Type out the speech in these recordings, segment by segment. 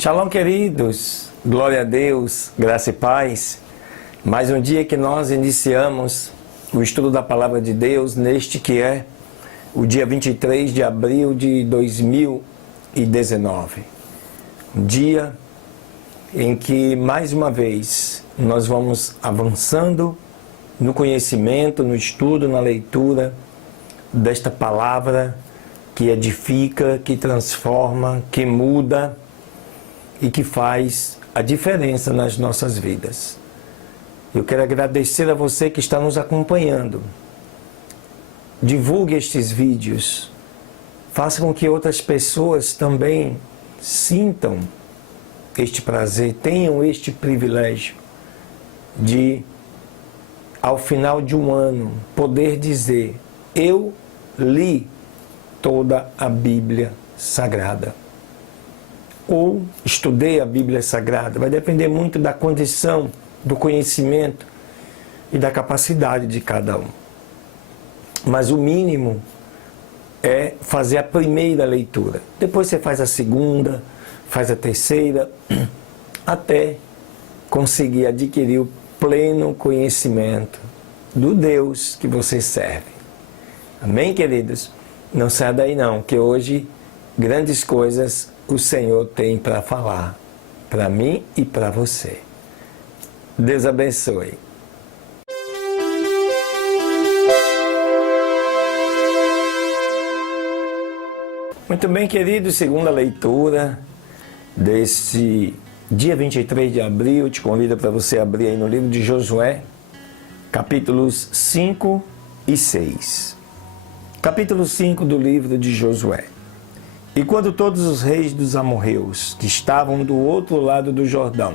Shalom, queridos, glória a Deus, graça e paz. Mais um dia que nós iniciamos o estudo da Palavra de Deus, neste que é o dia 23 de abril de 2019. Um dia em que, mais uma vez, nós vamos avançando no conhecimento, no estudo, na leitura desta palavra que edifica, que transforma, que muda e que faz a diferença nas nossas vidas. Eu quero agradecer a você que está nos acompanhando. Divulgue estes vídeos. Faça com que outras pessoas também sintam este prazer, tenham este privilégio de, ao final de um ano, poder dizer: eu li toda a Bíblia Sagrada. Ou estudei a Bíblia Sagrada. Vai depender muito da condição, do conhecimento e da capacidade de cada um. Mas o mínimo é fazer a primeira leitura. Depois você faz a segunda, faz a terceira, até conseguir adquirir o pleno conhecimento do Deus que você serve. Amém, queridos? Não saia daí não, que hoje grandes coisas o Senhor tem para falar, para mim e para você. Deus abençoe. Muito bem, queridos, segunda leitura desse dia 23 de abril, eu te convido para você abrir aí no livro de Josué, capítulos 5 e 6. Capítulo 5 do livro de Josué. E quando todos os reis dos amorreus, que estavam do outro lado do Jordão,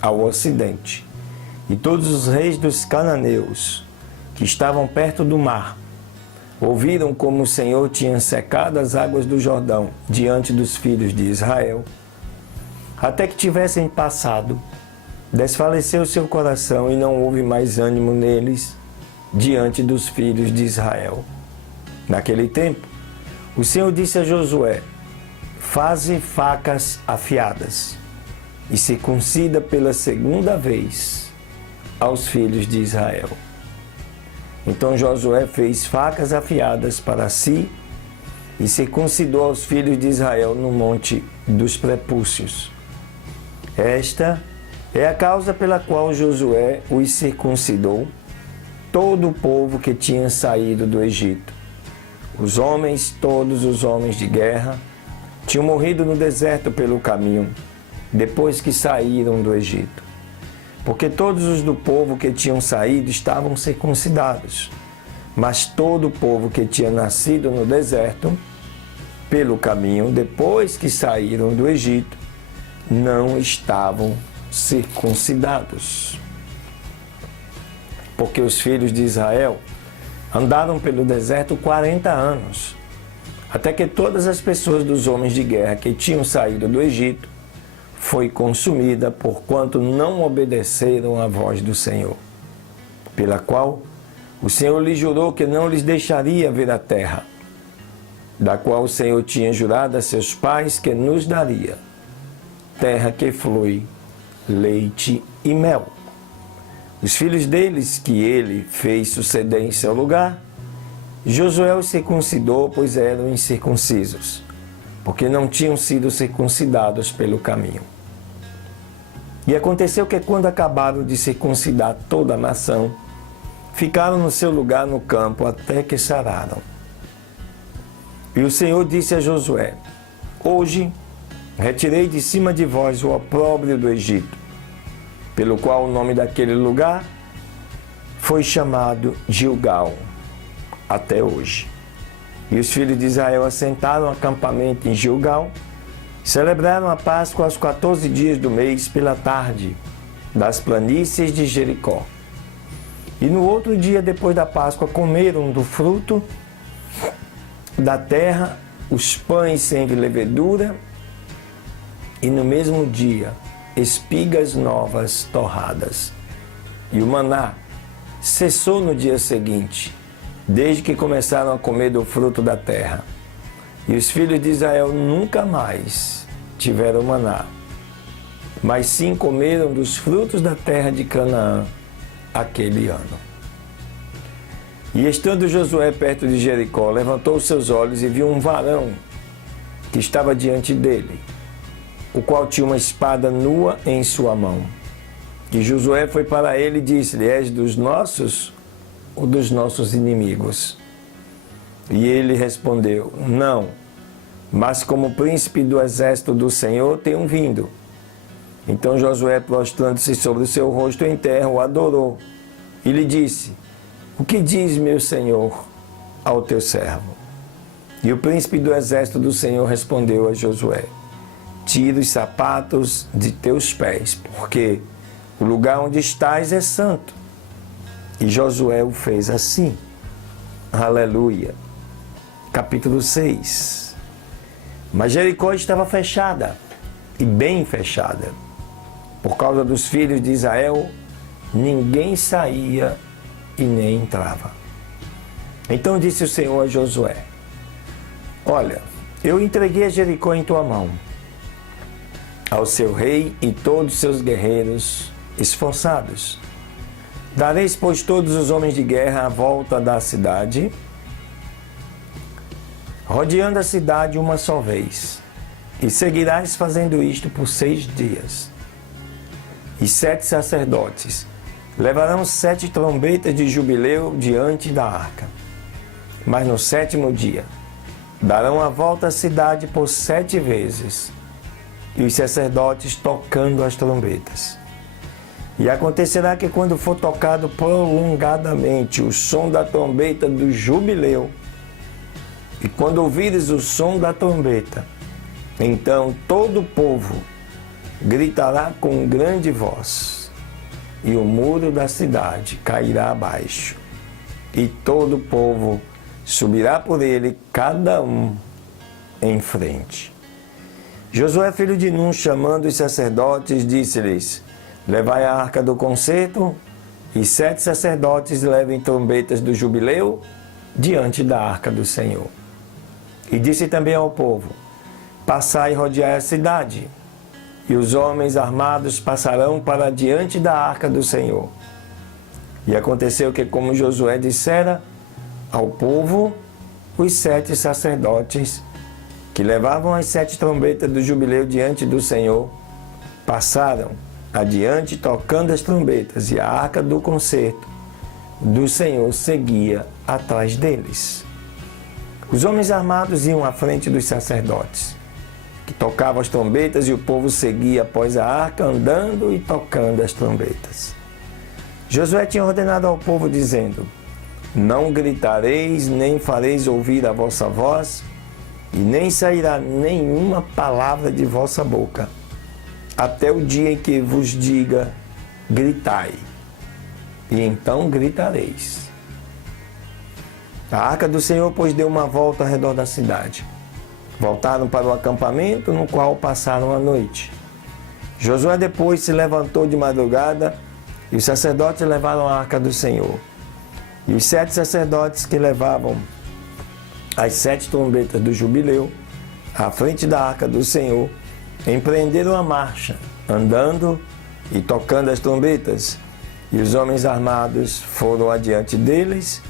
ao ocidente, e todos os reis dos cananeus, que estavam perto do mar, ouviram como o Senhor tinha secado as águas do Jordão diante dos filhos de Israel, até que tivessem passado, desfaleceu seu coração e não houve mais ânimo neles diante dos filhos de Israel. Naquele tempo, o Senhor disse a Josué: faze facas afiadas e circuncida pela segunda vez aos filhos de Israel. Então Josué fez facas afiadas para si e circuncidou aos filhos de Israel no monte dos prepúcios. Esta é a causa pela qual Josué os circuncidou, todo o povo que tinha saído do Egito. Os homens, todos os homens de guerra, tinham morrido no deserto pelo caminho, depois que saíram do Egito. Porque todos os do povo que tinham saído estavam circuncidados, mas todo o povo que tinha nascido no deserto, pelo caminho, depois que saíram do Egito, não estavam circuncidados. Porque os filhos de Israel andaram pelo deserto 40 anos, até que todas as pessoas dos homens de guerra que tinham saído do Egito foi consumida, porquanto não obedeceram à voz do Senhor, pela qual o Senhor lhes jurou que não lhes deixaria ver a terra, da qual o Senhor tinha jurado a seus pais que nos daria, terra que flui leite e mel. Os filhos deles que ele fez suceder em seu lugar, Josué os circuncidou, pois eram incircuncisos, porque não tinham sido circuncidados pelo caminho. E aconteceu que quando acabaram de circuncidar toda a nação, ficaram no seu lugar no campo até que sararam. E o Senhor disse a Josué: hoje retirei de cima de vós o opróbrio do Egito, pelo qual o nome daquele lugar foi chamado Gilgal, até hoje. E os filhos de Israel assentaram acampamento em Gilgal, celebraram a Páscoa aos 14 dias do mês pela tarde, das planícies de Jericó. E no outro dia, depois da Páscoa, comeram do fruto da terra os pães sem levedura, e no mesmo dia, espigas novas torradas. E o maná cessou no dia seguinte, desde que começaram a comer do fruto da terra. E os filhos de Israel nunca mais tiveram maná, mas sim comeram dos frutos da terra de Canaã aquele ano. E estando Josué perto de Jericó, levantou os seus olhos e viu um varão que estava diante dele, o qual tinha uma espada nua em sua mão. E Josué foi para ele e disse-lhe: És dos nossos ou dos nossos inimigos? E ele respondeu: Não, mas como príncipe do exército do Senhor tenho vindo. Então Josué, prostrando-se sobre o seu rosto em terra, o adorou e lhe disse: O que diz meu senhor ao teu servo? E o príncipe do exército do Senhor respondeu a Josué: Tira os sapatos de teus pés, porque o lugar onde estás é santo. E Josué o fez assim. Aleluia. Capítulo 6. Mas Jericó estava fechada, e bem fechada. Por causa dos filhos de Israel, ninguém saía e nem entrava. Então disse o Senhor a Josué: Olha, eu entreguei a Jericó em tua mão, ao seu rei e todos os seus guerreiros esforçados. Dareis, pois, todos os homens de guerra à volta da cidade, rodeando a cidade uma só vez, e seguirás fazendo isto por 6 dias. E 7 sacerdotes levarão 7 trombetas de jubileu diante da arca. Mas no 7º dia darão a volta à cidade por 7 vezes, e os sacerdotes tocando as trombetas. E acontecerá que quando for tocado prolongadamente o som da trombeta do jubileu, e quando ouvires o som da trombeta, então todo o povo gritará com grande voz, e o muro da cidade cairá abaixo, e todo o povo subirá por ele, cada um em frente. Josué, filho de Nun, chamando os sacerdotes, disse-lhes: Levai a arca do concerto, e 7 sacerdotes levem trombetas do jubileu diante da arca do Senhor. E disse também ao povo: Passai e rodeai a cidade, e os homens armados passarão para diante da arca do Senhor. E aconteceu que, como Josué dissera ao povo, os 7 sacerdotes que levavam as 7 trombetas do jubileu diante do Senhor passaram adiante tocando as trombetas, e a arca do concerto do Senhor seguia atrás deles. Os homens armados iam à frente dos sacerdotes, que tocavam as trombetas, e o povo seguia após a arca, andando e tocando as trombetas. Josué tinha ordenado ao povo, dizendo: Não gritareis, nem fareis ouvir a vossa voz, e nem sairá nenhuma palavra de vossa boca, até o dia em que vos diga: gritai, e então gritareis. A arca do Senhor, pois, deu uma volta ao redor da cidade. Voltaram para o acampamento, no qual passaram a noite. Josué depois se levantou de madrugada, e os sacerdotes levaram a arca do Senhor. E os 7 sacerdotes que levavam as 7 trombetas do jubileu à frente da arca do Senhor empreenderam a marcha, andando e tocando as trombetas, e os homens armados foram adiante deles,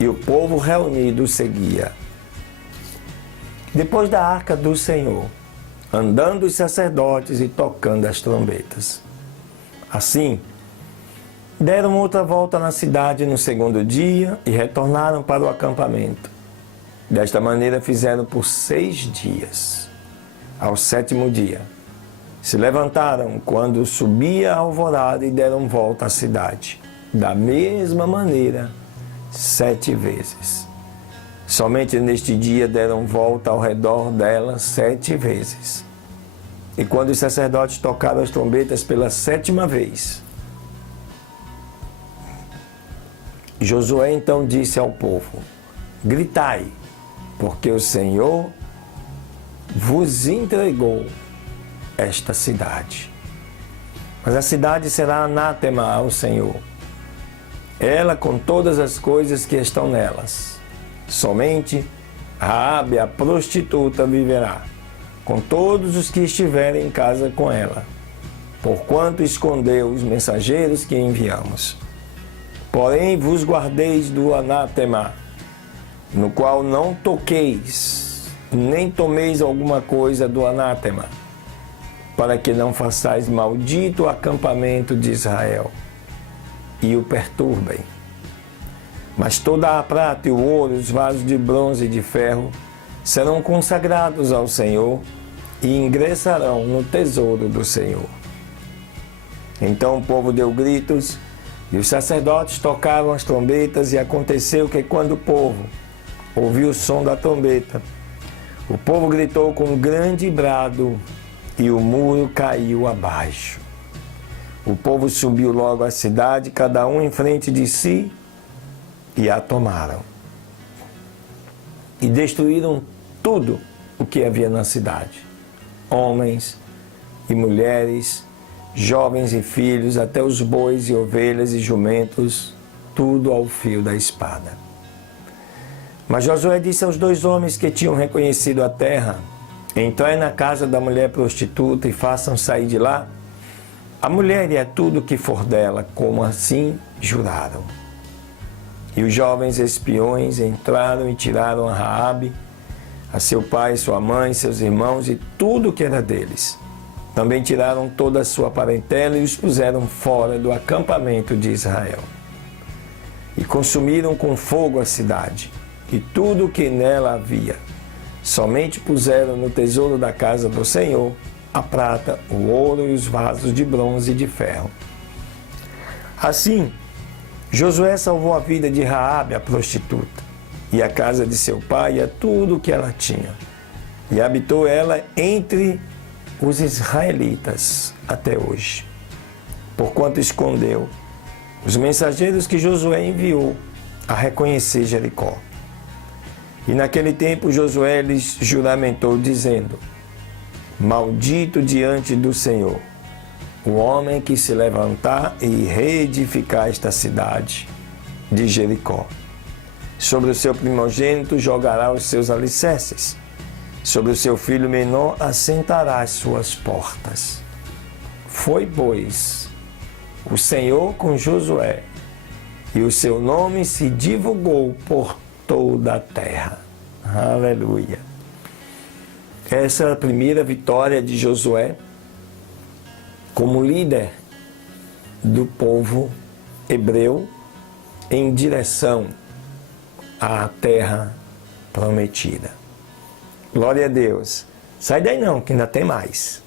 e o povo reunido seguia. Depois da arca do Senhor, andando os sacerdotes e tocando as trombetas. Assim, deram outra volta na cidade no 2º dia e retornaram para o acampamento. Desta maneira fizeram por 6 dias. Ao 7º dia, se levantaram quando subia a alvorada e deram volta à cidade. Da mesma maneira, 7 vezes. Somente neste dia deram volta ao redor dela 7 vezes. E quando os sacerdotes tocaram as trombetas pela 7ª vez, Josué então disse ao povo: Gritai, porque o Senhor vos entregou esta cidade. Mas a cidade será anátema ao Senhor, ela com todas as coisas que estão nelas. Somente Raabe, a prostituta, viverá. com todos os que estiverem em casa com ela, porquanto escondeu os mensageiros que enviamos. Porém vos guardeis do anátema, no qual não toqueis, nem tomeis alguma coisa do anátema, para que não façais maldito o acampamento de Israel, e o perturbem. Mas toda a prata e o ouro, os vasos de bronze e de ferro, serão consagrados ao Senhor e ingressarão no tesouro do Senhor. Então o povo deu gritos, e os sacerdotes tocaram as trombetas, e aconteceu que quando o povo ouviu o som da trombeta, o povo gritou com um grande brado, e o muro caiu abaixo. O povo subiu logo à cidade, cada um em frente de si, e a tomaram. E destruíram tudo o que havia na cidade, homens e mulheres, jovens e filhos, até os bois e ovelhas e jumentos, tudo ao fio da espada. Mas Josué disse aos 2 homens que tinham reconhecido a terra: entrai na casa da mulher prostituta e façam sair de lá a mulher e a tudo que for dela, como assim juraram. E os jovens espiões entraram e tiraram a Raabe, a seu pai, sua mãe, seus irmãos e tudo que era deles. Também tiraram toda a sua parentela e os puseram fora do acampamento de Israel. E consumiram com fogo a cidade e tudo o que nela havia. Somente puseram no tesouro da casa do Senhor a prata, o ouro e os vasos de bronze e de ferro. Assim, Josué salvou a vida de Raabe, a prostituta, e a casa de seu pai e a tudo o que ela tinha. E habitou ela entre os israelitas até hoje, porquanto escondeu os mensageiros que Josué enviou a reconhecer Jericó. E naquele tempo Josué lhes juramentou, dizendo: maldito diante do Senhor o homem que se levantar e reedificar esta cidade de Jericó. Sobre o seu primogênito jogará os seus alicerces, sobre o seu filho menor assentará as suas portas. Foi, pois, o Senhor com Josué, e o seu nome se divulgou por toda a terra. Aleluia! Essa é a primeira vitória de Josué como líder do povo hebreu em direção à terra prometida. Glória a Deus. Sai daí não, que ainda tem mais.